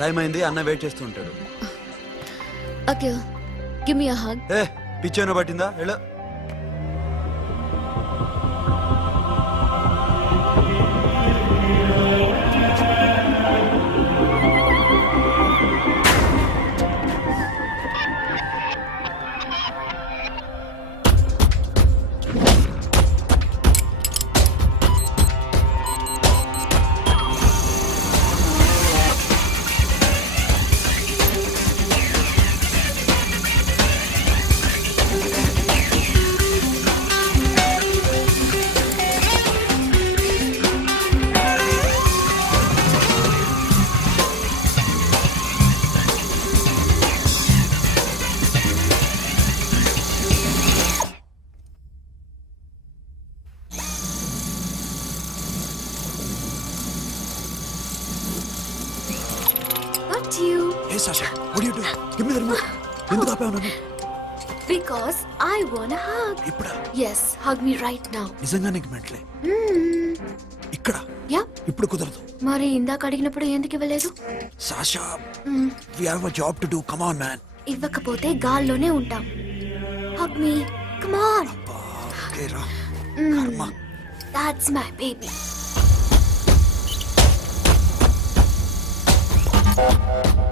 Time అయింది అన్న wait చేస్తూ ఉంటాడు. Okay give me a hug ఏ పిచ్చేనో పట్టిందా? వెళ్ళు. బికాజ్ ఐ వాంట్ హగ్ ఇప్పుడా? Yes hug me right now. నిజంగా నీకు మెంట్లే? Hmm. ఇక్కడ? యా ఇప్పుడు కుదరదు. మరి ఇందాక అడిగినప్పుడు ఎందుకు ఇవ్వలేదు? Sasha. We have a job to do come on man ఇవ్వకపోతే గాల్లోనే ఉంటాం. Hug me come on that's my baby Akhil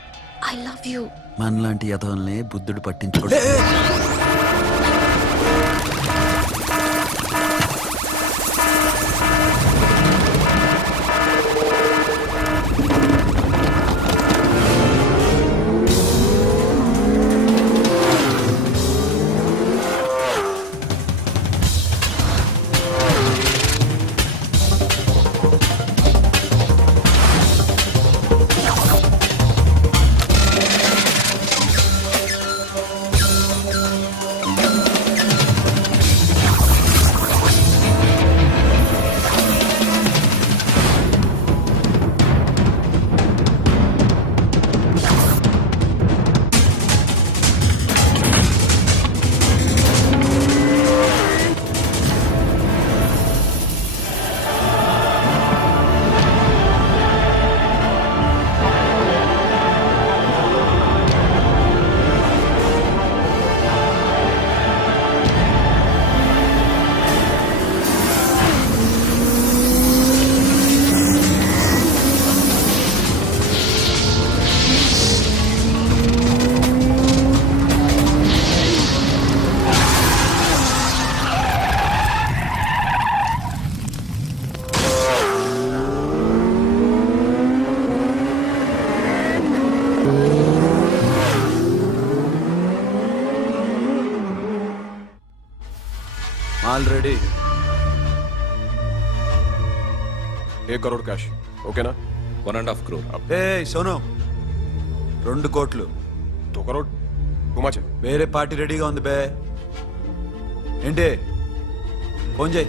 I love you మనలాంటి యథవల్ని బుద్ధుడు పట్టించుకోడు. एक करोड़ कैश ओके ना వన్ అండ్ హాఫ్ క్రోర్ ఏ సోను రెండు కోట్లు दो करोड़ टू मच है వేరే పార్టీ రెడీగా ఉంది బే ఏంటి ఫోన్ చేయి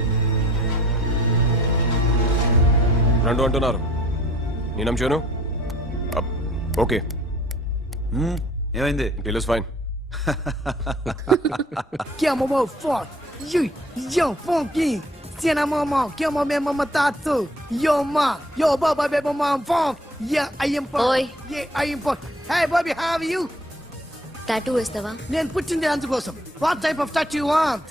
రెండు అంటున్నారు నేను నమ్మాను అబ్ ఓకే హ్మ్, ఏమైంది deal is fine Que é mamão forte. Yo, yo, funky. Cena mamão, que é uma mesma mamãe tatu. Yo, ma, yo, baba, baby, mamão, funk. Yeah, I am funk. Oi. Yeah, I am funk. Hey, Bobby, how are you? Tattoo వేస్తావా నేను పుట్టింది అందుకోసం what type of statue you want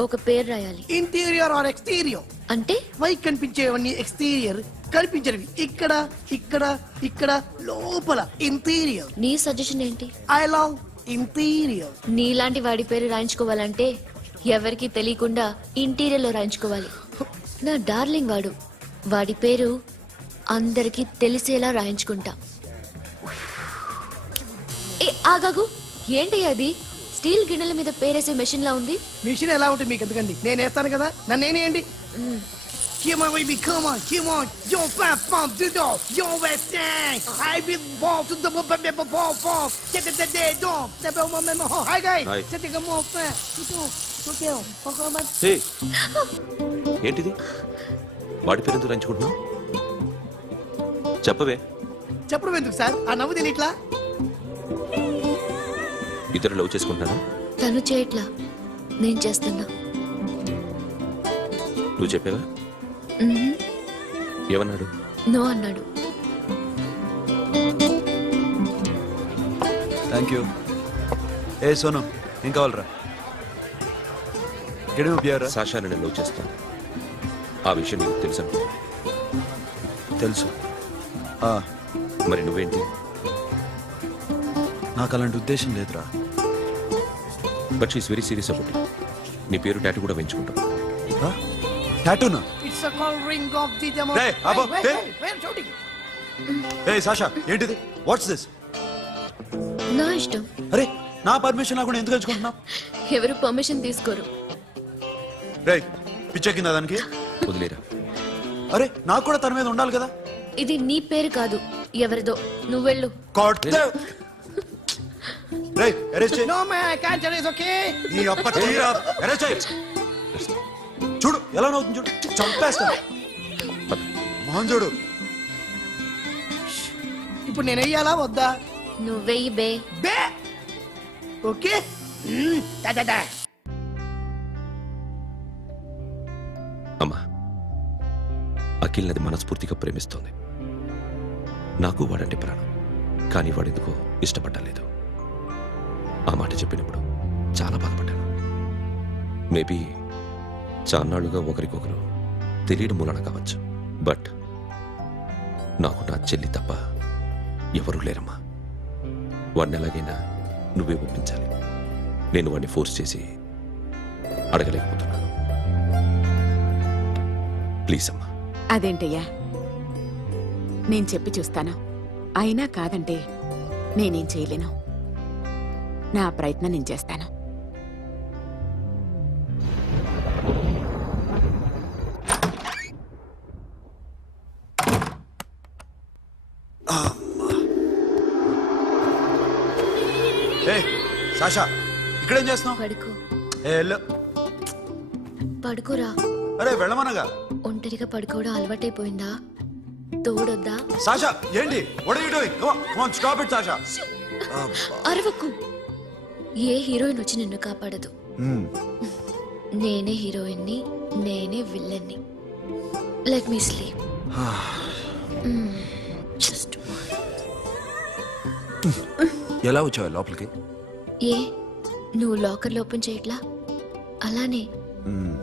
ఒక పేరు రాయాలి interior or exterior అంటే పై కనిపించేవన్నీ exterior కనిపించేవి ఇక్కడ ఇక్కడ ఇక్కడ లోపల ఇంటీరియర్ నీ సజెషన్ ఏంటి ఐ లవ్ ఇంటీరియర్ నీలాంటి వాడి పేరు రాయించుకోవాలంటే ఎవరికి తెలియకుండా ఇంటీరియర్లో రాయించుకోవాలి నా డార్లింగ్ వాడు వాడి పేరు అందరికి తెలిసేలా రాయించుకుంటా ఏ ఆగాగు ఏంటి అది స్టీల్ గిన్నెల మీద పేరేసే మెషిన్ లా ఉంది మెషిన్ ఎలా ఉంటుంది మీకు ఎందుకండి నేను వేస్తాను కదా నన్ను ఏంటి ఏంటిది? వాడి పేరు ఎందుకు రంచుకుంటున్నావు? చెప్పవే. చెప్పడం ఎందుకు సార్? ఆ నవ్వు తిని ఇట్లా? ఇద్దరు లవ్ చేసుకుంటాను తను చేయట్లా. నేను చేస్తున్నా. నువ్వు చెప్పావా? మ్మ్. ఏమన్నాడు? నో అన్నాడు. థ్యాంక్ యూ ఏ సోను ఏం కావాలరా? బియ్యారా సాషాని నేను లవ్ చేస్తాను. ఆ విషయం నీకు తెలుసు. తెలుసు. ఆ, మరి నువ్వేంటి? నాకు అలాంటి ఉద్దేశం లేదురా. But she's very serious about నీ పేరు టాటూ కూడా వేయించుకుంటాం. టాటూనా it's a call ring of the demo Hey, Abba, hey. Shooting A? Sasha ఏంటిది? వాట్స్ దిస్ నా ఇష్టం. అరే నా పర్మిషన్ లేకుండా ఎందుకు ఎంచుకుంటున్నావు? ఎవరు పర్మిషన్ తీసుకోరు. రే పిచ్చెక్కిందా దానికి? వదిలేరా. అరే నాకు కూడా తన మీద ఉండాలి కదా? ఇది నీ పేరు కాదు ఎవరిదో. నువ్వెళ్ళు కొడితే రే అరెస్ట్ చేయి. No man I can't it's okay నీ అప్ప తీరా. అరెస్ట్ చేయి. చూడు ఎలా నవ్వుతుంది చూడు. చంపేస్తా. మోహన్ చూడు. ఇప్పుడు నేను వెయ్యాలా వద్దా? నువ్వెయ్యి బే. బే! ఓకే? అమ్మా అఖిల్ నది మనస్ఫూర్తిగా ప్రేమిస్తోంది. నాకు వాడంటే ప్రాణం కానీ వాడెందుకో ఇష్టపడలేదు. ఆ మాట చెప్పినప్పుడు చాలా బాధపడ్డాను. మేబీ చాన్నాళ్ళుగా ఒకరికొకరు తెలియడం మూలన కావచ్చు బట్ నాకు నా చెల్లి తప్ప ఎవరూ లేరమ్మా. వాడిని ఎలాగైనా నువ్వే ఒప్పించాలి. నేను వాడిని ఫోర్స్ చేసి అడగలేకపోతున్నాను ప్లీజ్ అమ్మా. అదేంటయ్యా? నేను చెప్పి చూస్తాను. అయినా కాదంటే నేనేం చేయలేను. నా ప్రయత్నం నేను చేస్తాను. ఏ సాషా ఇక్కడేం చేస్తున్నావు? పడుకో. ఏ వెళ్ళు. పడుకోరా. అరే వెళ్ళమనగా. ఒంటరిగా పడుకోవడం అలవాటైపోయిందా? తోడొద్దా? సాషా ఏంటి? What are you doing? Come on come on stop it Sasha. అరవకు. ఏ హీరోయిన్ వచ్చి నిన్ను కాపాడదు? మ్మ్. నేనే హీరోయిన్ని నేనే విల్లన్ని. లెట్ మీ స్లీప్ జస్ట్ ఎలా వచ్చావు లోపలికి? ఏ? నువ్వు లాకర్లో ఓపెన్ చేయట్లా? అలానే. మ్మ్.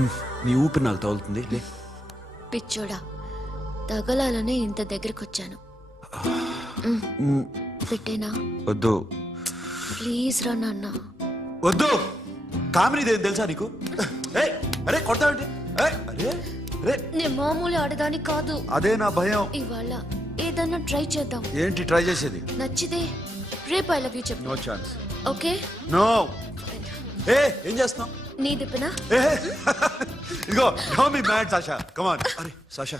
మ్మ్. నీ ఊపిరి నాకు తగులుతుంది. లే. పిచ్చోడా తగలాలనే ఇంత దగ్గరకు వచ్చాను మ్. పెట్టేనా? వద్దు. ప్లీజ్ రా నాన్న. వద్దు! కామెడీ ఇదేం తెలుసా నీకు? ఏయ్, అరే కొడతావంటే? ఏయ్, అరే అరే. నేను మామూలు ఆడదాని కాదు. అదే నా భయం. ఇవాళ ఏదన్నా ట్రై చేద్దాం. ఏంటి ట్రై చేసేది? నచ్చితే రేపు ఐ లవ్ యూ చెప్పు. No chance. ఓకే? నో. ఏ ఏం చేస్తున్నావు? నీ దిప్పునా ఏ ఇదిగో don't be mad Sasha come on అరే సాషా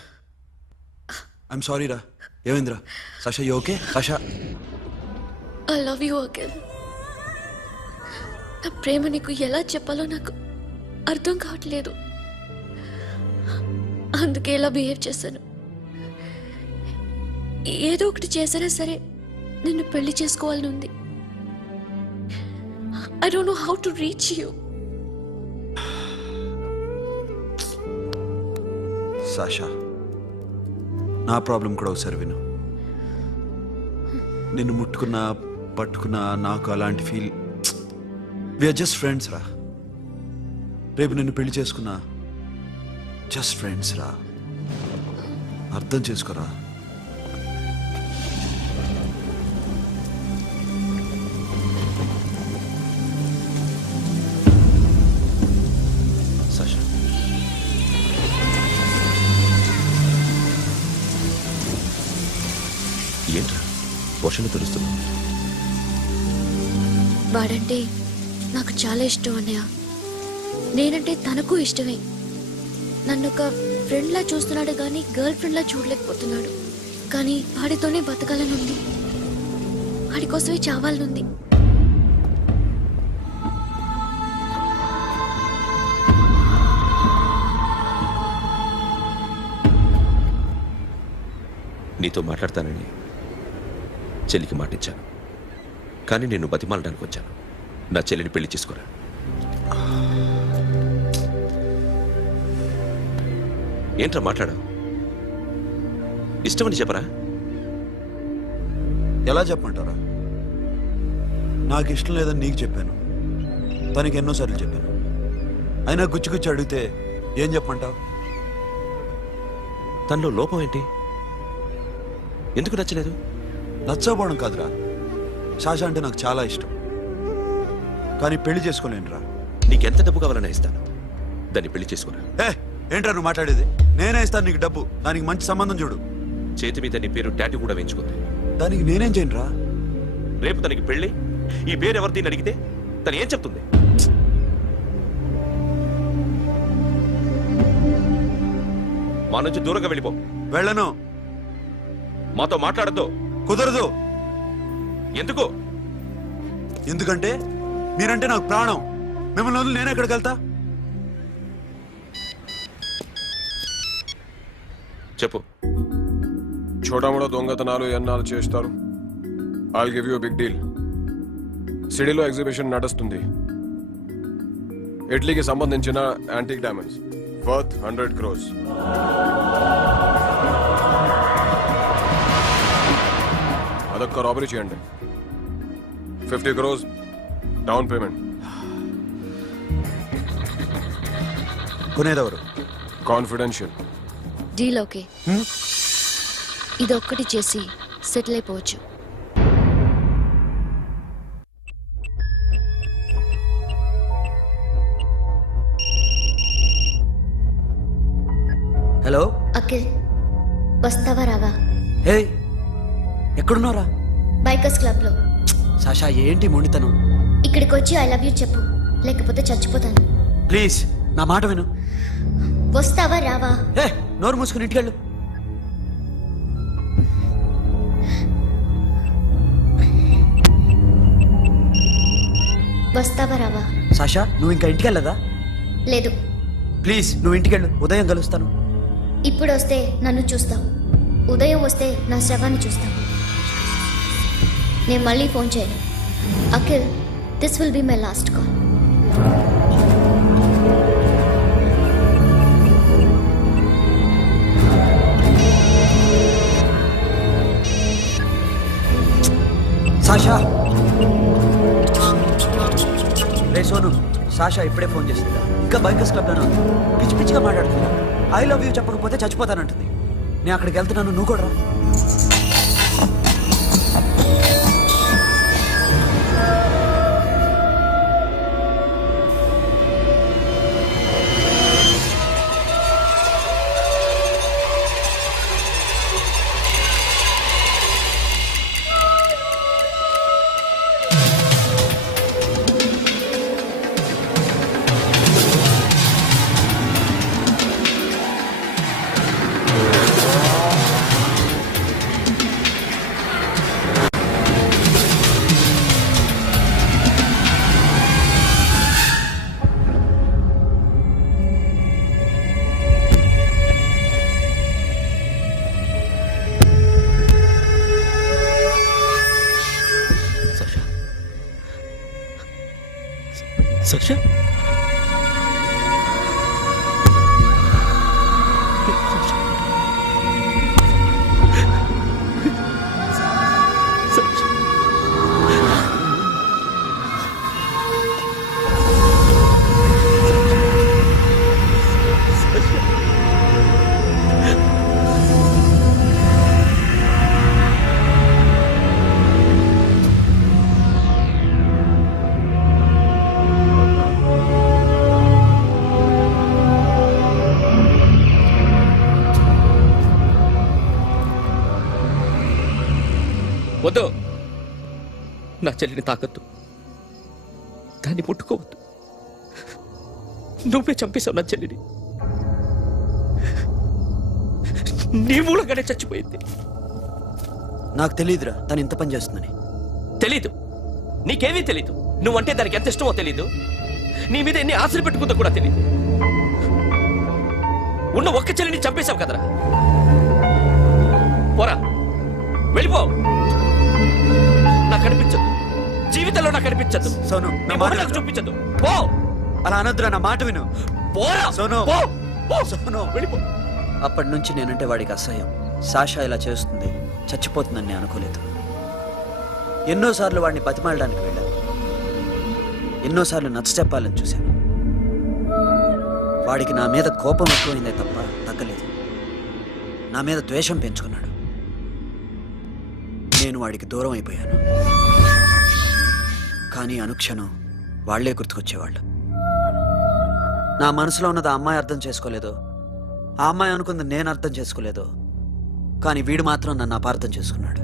ఐఎమ్ సారీ రా. ఏమైందిరా? Sasha you okay Sasha I love you again నా ప్రేమ నీకు ఎలా చెప్పాలో నాకు అర్థం కావట్లేదు. అందుకే ఇలా బిహేవ్ చేశాను. ఏదో ఒకటి చేసినా సరే నిన్ను పెళ్ళి చేసుకోవాలని ఉంది. I don't know how to reach you Sasha నా ప్రాబ్లం కూడా ఒకసారి విను. నిన్ను ముట్టుకున్నా పట్టుకున్నా నాకు అలాంటి ఫీల్ విఆర్ జస్ట్ ఫ్రెండ్స్ రా. రేపు నిన్ను పెళ్ళి చేసుకున్నా జస్ట్ ఫ్రెండ్స్ రా. అర్థం చేసుకోరా? ఏంట్రా వర్షంలో తెలుస్తున్నావు వాడంటే నాకు చాలా ఇష్టం అన్నయ్య. నేనంటే తనకు ఇష్టమే. నన్ను ఒక ఫ్రెండ్లా చూస్తున్నాడు కానీ గర్ల్ ఫ్రెండ్లా చూడలేకపోతున్నాడు. కానీ వాడితోనే బతకాలని ఉంది వాడి కోసమే చావాలనుంది. నీతో మాట్లాడతానని చెల్లికి మాటిచ్చాను. కానీ నేను బతిమాలడానికి వచ్చాను. నా చెల్లిని పెళ్ళి చేసుకోరా. ఏంట్రా మాట్లాడా ఇష్టమని చెప్పరా? ఎలా చెప్పమంటారా? నాకు ఇష్టం లేదని నీకు చెప్పాను. తనకి ఎన్నోసార్లు చెప్పాను. అయినా గుచ్చి గుచ్చి అడిగితే ఏం చెప్పమంటావు? తనలో లోపం ఏంటి? ఎందుకు నచ్చలేదు? నచ్చకపోవడం కాదురా. శాష అంటే నాకు చాలా ఇష్టం. కానీ పెళ్ళి చేసుకోలేనురా. నీకెంత డబ్బు కావాలన్నా ఇస్తాను. దాన్ని పెళ్ళి చేసుకోరా. ఏ ఏంట్రా నువ్వు మాట్లాడేది? నేనే ఇస్తాను నీకు డబ్బు. దానికి మంచి సంబంధం చూడు. చేతి మీద నీ పేరు టాటూ కూడా వేయించుకుంది. దానికి నేనేం చేయనురా? రేపు తనకి పెళ్ళి. ఈ పేరు ఎవరిది అడిగితే తను ఏం చెప్తుంది? మా నుంచి దూరంగా వెళ్ళిపో. వెళ్ళను. మాతో మాట్లాడద్దు. కుదరదు. ఎందుకు? ఎందుకంటే మీరంటే నాకు ప్రాణం. మిమ్మల్ని వదిలి నేను ఎక్కడికి వెళ్తా? చెప్పు. చోటామోడా దొంగతనాలు ఎన్నాళ్ళు చేస్తారు? I'll give you big deal సిటీలో ఎగ్జిబిషన్ నడుస్తుంది. ఇటలీకి సంబంధించిన antique diamonds worth hundred crores అదొక్క రాబరీ చేయండి. ఫిఫ్టీ క్రోస్ డౌన్ పేమెంట్ కొనేదెవరు? కాన్ఫిడెన్షియల్ డీల్ ఓకే ఇదొక్కటి చేసి సెటిల్ అయిపోవచ్చు. హలో అఖిల్ వస్తావా రావా? హే ఎక్కడున్నారా? బైకర్స్ క్లబ్లో. సాషా ఏంటి మొండితనం? ఇక్కడికి వచ్చి ఐ లవ్ యూ చెప్పు. లేకపోతే చచ్చిపోతాను. ప్లీజ్ నా మాట విను. వస్తావా రావా? హే నోరు మూసుకుని ఇంటికెళ్ళు. వస్తావా రావా? సాషా నువ్వు ఇంకా ఇంటికెళ్ళదా? లేదు. ప్లీజ్ నువ్వు ఇంటికెళ్ళు. ఉదయం కలుస్తాను. ఇప్పుడు వస్తే నన్ను చూస్తావు. ఉదయం వస్తే నా శవాన్ని చూస్తావు. నేను మళ్ళీ ఫోన్ చేయను. Akhil this will be my last call Sasha. Ray Sonu Sasha ఇప్పుడే ఫోన్ చేసింది. ఇంకా బైకర్స్ క్లబ్లోనే ఉంది. పిచ్చి పిచ్చిగా మాట్లాడుతుందా ఐ లవ్ యూ చెప్పకపోతే చచ్చిపోతానంటుంది. నేను అక్కడికి వెళ్తున్నాను నువ్వు కూడా నా చెల్లిని తాకద్దు. దాన్ని ముట్టుకోవద్దు. నువ్వే చంపేశావు నా చెల్లిని. నీ మూలంగానే చచ్చిపోయింది. నాకు తెలియదురా తను ఇంత పని చేస్తుందని. తెలీదు. నీకేమీ తెలీదు. నువ్వంటే దానికి ఎంత ఇష్టమో తెలీదు. నీ మీద ఎన్ని ఆశలు పెట్టుకుందో కూడా తెలీదు. ఉన్న ఒక్క చెల్లిని చంపేశావు కదరా. పోరా. వెళ్ళిపో. నాకు కనిపించదు జీవితంలో నాకు కనిపించదు సోను, నా మాట. చూపించదు. పో. అలా అనొద్దురా నా మాట విను. పోరా. సోను. పో. పో. సోను. వెళ్ళిపో. అప్పటి నుంచి నేనంటే వాడికి అసహ్యం. సాషా ఇలా చేస్తుంది. చచ్చిపోతుందని నేను అనుకోలేదు. ఎన్నోసార్లు వాడిని బతిమాలడానికి వెళ్ళాను. ఎన్నోసార్లు నచ్చ చెప్పాలని చూశాను. వాడికి నా మీద కోపం ఎక్కువైందే తప్ప తగ్గలేదు. నా మీద ద్వేషం పెంచుకున్నాడు. నేను వాడికి దూరం అయిపోయాను. కానీ అనుక్షణం వాళ్ళే గుర్తుకొచ్చేవాళ్ళు. నా మనసులో ఉన్నది ఆ అమ్మాయి అర్థం చేసుకోలేదు. ఆ అమ్మాయి అనుకుంది నేను అర్థం చేసుకోలేదు. కానీ వీడు మాత్రం నన్ను అపార్థం చేసుకున్నాడు.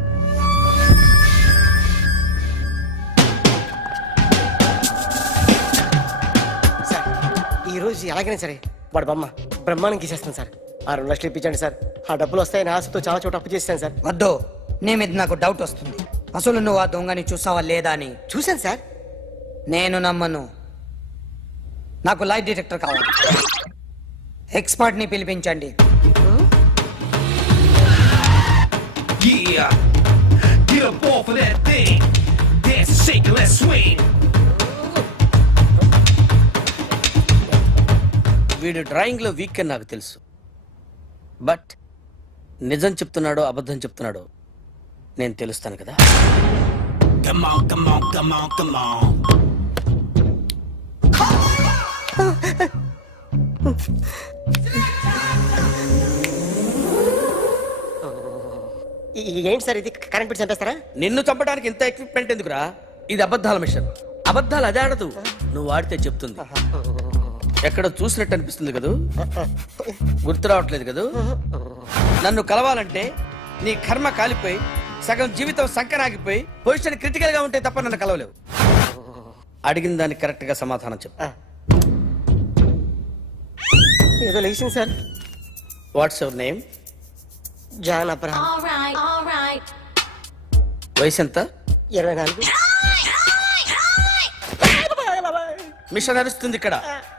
సార్ ఈ రోజు ఎలాగైనా సరే వాడు బొమ్మ బ్రహ్మాండం గీసేస్తాను సార్. ఆ రెండు లక్షలు ఇప్పించండి సార్. ఆ డబ్బులు వస్తాయని ఆశతో చాలా చోట అప్పు చేస్తాను సార్. వద్దు. నీ మీద నాకు డౌట్ వస్తుంది. అసలు నువ్వు ఆ దొంగని చూసావా లేదా అని చూశాను సార్ నేను నమ్మను నాకు లైట్ డిటెక్టర్ కావాలి ఎక్స్పర్ట్ని పిలిపించండి Yeah, get up off of that thing. Dance and shake and let's swing. వీడు డ్రాయింగ్లో వీక్ అని నాకు తెలుసు బట్ నిజం చెప్తున్నాడో అబద్ధం చెప్తున్నాడో నేను తెలుస్తాను కదా. ఏంటి సార్ ఇది? కరెంట్ పెట్టి చంపేస్తారా? నిన్ను చంపడానికి ఇంత ఎక్విప్మెంట్ ఎందుకురా? ఇది అబద్ధాల మిషన్ అబద్ధాలు అదే ఆడదు. నువ్వు ఆడితే చెప్తుంది. ఎక్కడ చూసినట్టు అనిపిస్తుంది కదూ? గుర్తు రావట్లేదు కదూ? నన్ను కలవాలంటే నీ కర్మ కాలిపోయి సగం జీవితం సంకరాగిపోయి పొజిషన్ క్రిటికల్గా ఉంటే తప్ప నన్ను కలవలేవు. అడిగిన దానికి కరెక్ట్గా సమాధానం చెప్పు. ఏదో లేచింది sir. What's your name John Abraham. వయసు ఎంత? ఇరవై నాలుగు. మిషన్ నడుస్తుంది ఇక్కడ.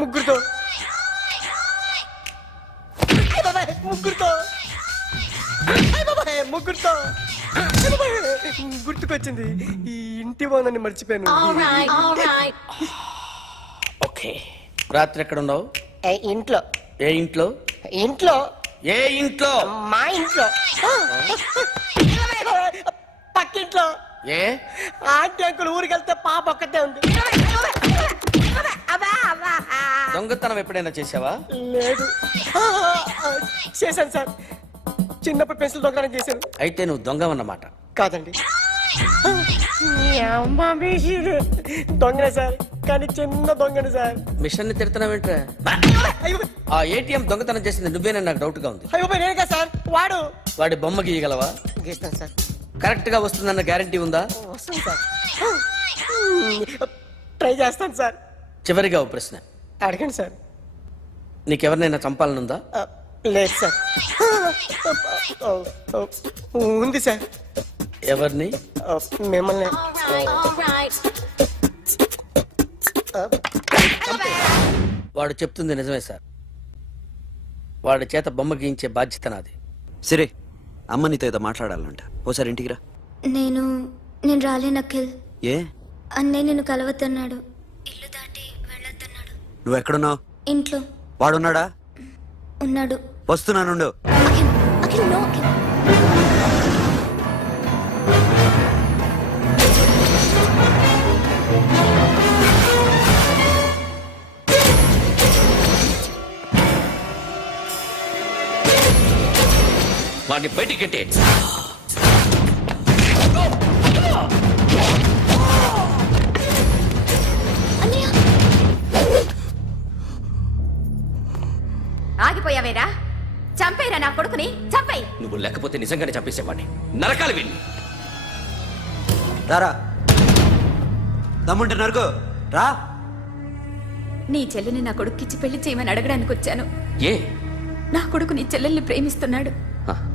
ముగ్గురుతో. ముగ్గురుతో. ముగ్గురుతో. గుర్తుకొచ్చింది. ఈ ఇంటి బాగుందని మర్చిపోయాను. ఓకే. రాత్రి ఎక్కడ ఉన్నావు ఏ, ఇంట్లో. ఏ ఇంట్లో? ఇంట్లో. ఏ ఇంట్లో? మా ఇంట్లో. పక్కింట్లో. ఏ? ఆంటీ అంకుల్ ఊరికి వెళ్తే పాప ఒక్కతే ఉంది. దొంగతనం ఎప్పుడైనా చేసావా లేదు. చేశాను సార్. చిన్నప్పుడు పెన్సిల్ దొంగతనం చేశాను. అయితే నువ్వు దొంగ అన్నమాట కాదండి. మీ అమ్మ మీసిరు. దొంగనే సార్. కానీ చిన్న దొంగని సార్. మిషన్ని తిడుతున్నావేంట్రా అయ్యో. ఆ ఏటీఎం దొంగతనం చేసింది నువ్వేనని నాకు డౌట్గా ఉంది. అయ్యో నేను కదా సార్. వాడు. వాడి బొమ్మ గీయగలవా? గీస్తాను సార్. కరెక్ట్గా వస్తుందన్న గ్యారంటీ ఉందా? వస్తుంది సార్. ట్రై చేస్తాను సార్. చివరిగా ఓ ప్రశ్న. అడగండి సార్. నీకెవరినైనా చంపాలనుందా? లేదు సార్. ఉంది సార్. ఎవరిని? మిమ్మల్ని. వాడు చెప్తుంది నిజమే సార్. వాడి చేత బొమ్మ గీయించే బాధ్యత నాది. సిరి అమ్మ నీతో ఏదో మాట్లాడాలంట. ఓసారి ఇంటికి రా. నేను నేను రాలేను అఖిల్ ఏ? అన్నయ్య నిన్ను కలవద్దన్నాడు. ఇల్లు దాటి నువ్వు ఎక్కడున్నావు ఇంట్లో. వాడున్నాడా? ఉన్నాడు. వస్తున్నానుండు అఖిల్ అఖిల్ నో అఖిల్. వాడిని బయటికి అంటే కొడుకుని చంపేయి. నువ్వు లేకపోతే నిజంగానే చంపేసేవాడిని. నరకాలి వీడిని. రారా. దమ్ముంటే నరుకు. రా. నీ చెల్లిని నా కొడుక్కిచ్చి పెళ్ళి చేయమని అడగడానికి వచ్చాను. ఏ? నా కొడుకు నీ చెల్లెల్ని ప్రేమిస్తున్నాడు. హ,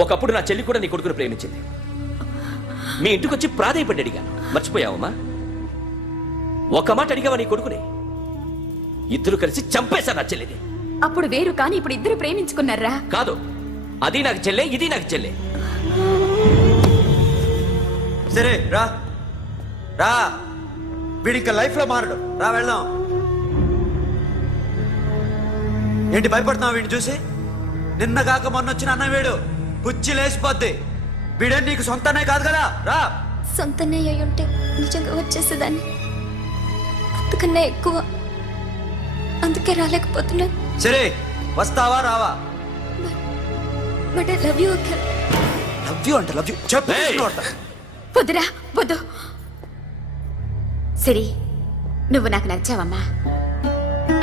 ఒకప్పుడు నా చెల్లి కూడా నీ కొడుకును ప్రేమించింది. మీ ఇంటికి వచ్చి ప్రాధాయపడి అడిగా మర్చిపోయావమ్మా? ఒక మాట అడిగావా నీ కొడుకుని? ఇద్దరు కలిసి చంపేశారు నా చెల్లిని. అప్పుడు వేరు కానీ ఇప్పుడు ఇద్దరు ప్రేమించుకున్నారా? కాదు. అది నాకు చెల్లె ఇది నాకు చెల్లె. సరే రా. రా. వీడి ఇంకా లైఫ్లో మారడు. రా వెళ్దాం. ఏంటి భయపడుతున్నావు వీడిని చూసి? నిన్న కాక మొన్న వచ్చిన అన్న వీడు. పుచ్చి లేచిపోద్ది. వీడే నీకు సొంతనే కాదు కదా? రా. అయి ఉంటే నిజంగా వచ్చేసేదాన్ని. అంతకన్నా ఎక్కువ. అందుకే రాలేకపోతున్నాను. సరే వస్తావా రావా? But I love you Akhil. Love you అంటే లవ్ యూ. చెప్పు. వద్దురా వద్దు. సిరి నువ్వు నాకు నచ్చావమ్మా.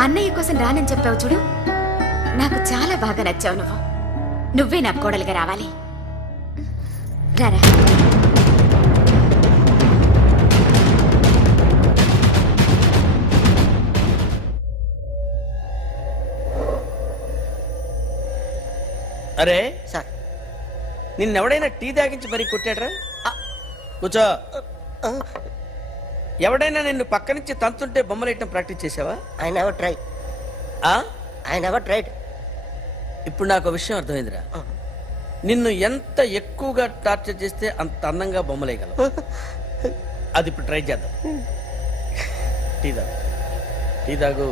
అన్నయ్య కోసం రానని చెప్పావు చూడు. నాకు చాలా బాగా నచ్చావు నువ్వు. నువ్వే నా కోడలిగా రావాలి. రారా. అరే సార్. నిన్నెవడైనా టీ తాగించి మరీ కొట్టాడ్రా? కూర్చో. ఎవడైనా నిన్ను పక్క నుంచి తంతుంటే బొమ్మలేయటం ప్రాక్టీస్ చేసావా? ఐ నెవర్ ట్రై ఆ? ఐ నెవర్ ట్రైడ్ ఇప్పుడు నాకు ఒక విషయం అర్థమైందిరా. నిన్ను ఎంత ఎక్కువగా టార్చర్ చేస్తే అంత అందంగా బొమ్మలేయగలవు అది ఇప్పుడు ట్రై చేద్దాం. టీ తాగు. టీ తాగు.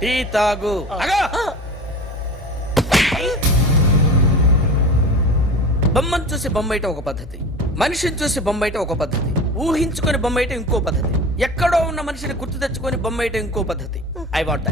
టీ తాగు. బొమ్మను చూసి బొమ్మైట ఒక పద్ధతి. మనిషిని చూసి బొమ్మైట ఒక పద్ధతి. ఊహించుకొని బొమ్మైట ఇంకో పద్ధతి. ఎక్కడో ఉన్న మనిషిని గుర్తు తెచ్చుకొని బొమ్మైట ఇంకో పద్ధతి. I what